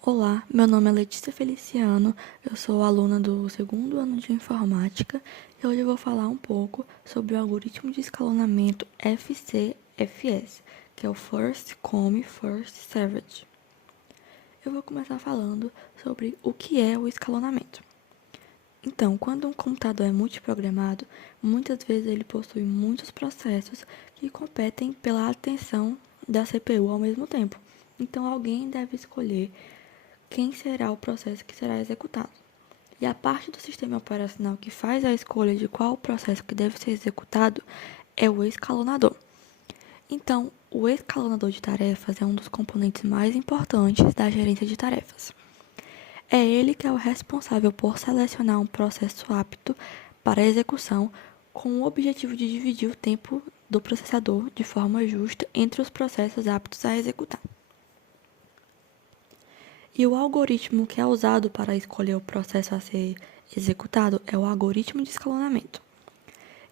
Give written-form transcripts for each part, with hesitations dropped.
Olá, meu nome é Letícia Feliciano, eu sou aluna do segundo ano de informática e hoje eu vou falar um pouco sobre o algoritmo de escalonamento FCFS, que é o First Come, First Served. Eu vou começar falando sobre o que é o escalonamento. Então, quando um computador é multiprogramado, muitas vezes ele possui muitos processos que competem pela atenção da CPU ao mesmo tempo. Então, alguém deve escolher quem será o processo que será executado. E a parte do sistema operacional que faz a escolha de qual processo que deve ser executado é o escalonador. Então, o escalonador de tarefas é um dos componentes mais importantes da gerência de tarefas. É ele que é o responsável por selecionar um processo apto para execução com o objetivo de dividir o tempo do processador de forma justa entre os processos aptos a executar. E o algoritmo que é usado para escolher o processo a ser executado é o algoritmo de escalonamento.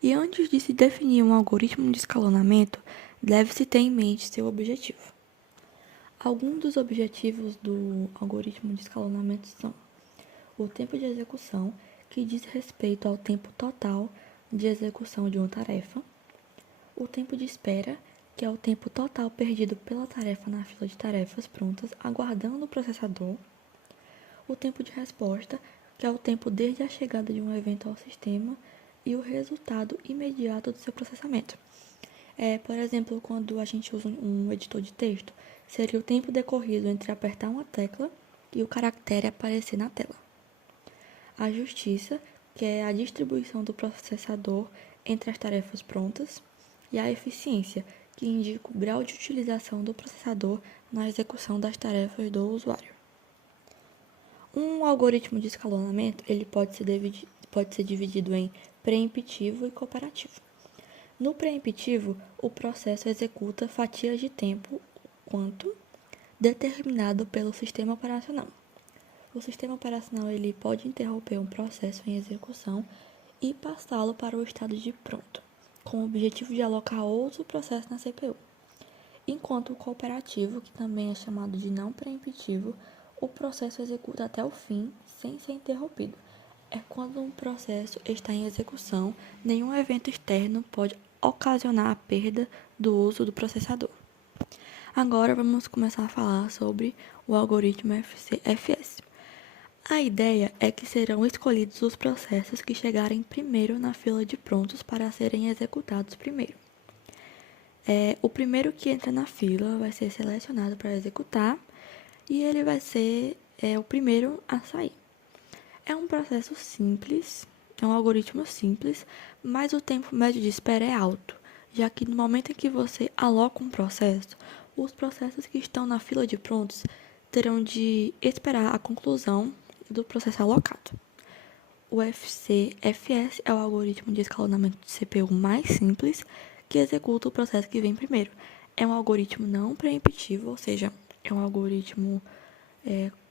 E antes de se definir um algoritmo de escalonamento, deve-se ter em mente seu objetivo. Alguns dos objetivos do algoritmo de escalonamento são o tempo de execução, que diz respeito ao tempo total de execução de uma tarefa, o tempo de espera, que é o tempo total perdido pela tarefa na fila de tarefas prontas, aguardando o processador, o tempo de resposta, que é o tempo desde a chegada de um evento ao sistema, e o resultado imediato do seu processamento. Por exemplo, quando a gente usa um editor de texto, seria o tempo decorrido entre apertar uma tecla e o caractere aparecer na tela. A justiça, que é a distribuição do processador entre as tarefas prontas, e a eficiência, que indica o grau de utilização do processador na execução das tarefas do usuário. Um algoritmo de escalonamento ele pode ser dividido em preemptivo e cooperativo. No preemptivo, o processo executa fatias de tempo quanto determinado pelo sistema operacional. O sistema operacional ele pode interromper um processo em execução e passá-lo para o estado de pronto, com o objetivo de alocar outro processo na CPU. Enquanto o cooperativo, que também é chamado de não preemptivo, o processo executa até o fim, sem ser interrompido. É quando um processo está em execução, nenhum evento externo pode ocasionar a perda do uso do processador. Agora vamos começar a falar sobre o algoritmo FCFS. A ideia é que serão escolhidos os processos que chegarem primeiro na fila de prontos para serem executados primeiro. O primeiro que entra na fila vai ser selecionado para executar e ele vai ser o primeiro a sair. É um processo simples, é um algoritmo simples, mas o tempo médio de espera é alto, já que no momento em que você aloca um processo, os processos que estão na fila de prontos terão de esperar a conclusão do processo alocado. O FCFS é o algoritmo de escalonamento de CPU mais simples que executa o processo que vem primeiro. É um algoritmo não preemptivo, ou seja, é um algoritmo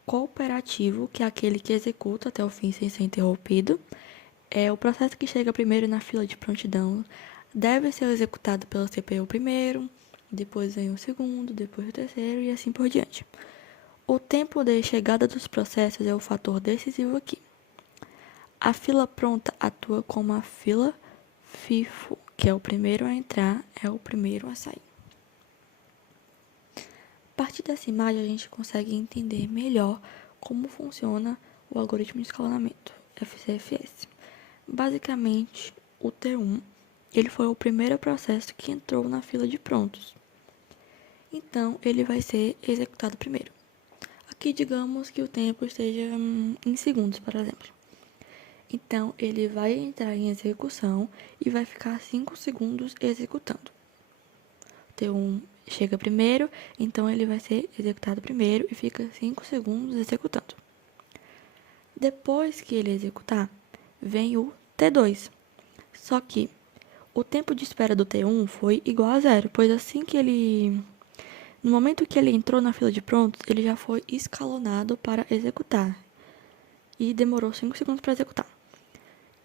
cooperativo, que é aquele que executa até o fim sem ser interrompido. O processo que chega primeiro na fila de prontidão deve ser executado pela CPU primeiro, depois vem o segundo, depois o terceiro e assim por diante. O tempo de chegada dos processos é o fator decisivo aqui. A fila pronta atua como a fila FIFO, que é o primeiro a entrar, é o primeiro a sair. A partir dessa imagem, a gente consegue entender melhor como funciona o algoritmo de escalonamento, FCFS. Basicamente, o T1 ele foi o primeiro processo que entrou na fila de prontos. Então, ele vai ser executado primeiro. Aqui, digamos que o tempo esteja em segundos, por exemplo. Então, ele vai entrar em execução e vai ficar 5 segundos executando. O T1 chega primeiro, então ele vai ser executado primeiro e fica 5 segundos executando. Depois que ele executar, vem o T2. Só que o tempo de espera do T1 foi igual a zero, pois no momento que ele entrou na fila de prontos, ele já foi escalonado para executar e demorou 5 segundos para executar.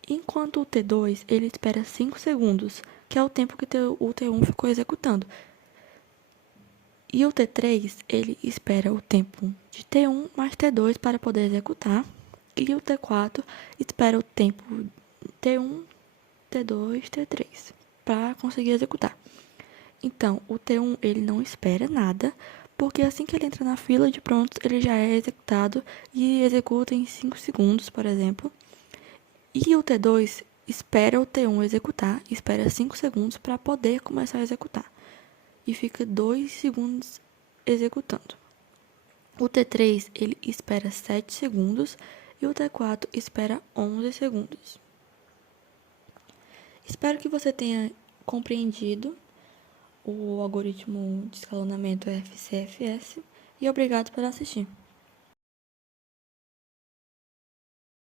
Enquanto o T2, ele espera 5 segundos, que é o tempo que o T1 ficou executando. E o T3, ele espera o tempo de T1 mais T2 para poder executar. E o T4 espera o tempo T1, T2, T3 para conseguir executar. Então, o T1 ele não espera nada, porque assim que ele entra na fila de prontos, ele já é executado e executa em 5 segundos, por exemplo. E o T2 espera o T1 executar, espera 5 segundos para poder começar a executar. E fica 2 segundos executando. O T3 ele espera 7 segundos e o T4 espera 11 segundos. Espero que você tenha compreendido o algoritmo de escalonamento FCFS e obrigado por assistir.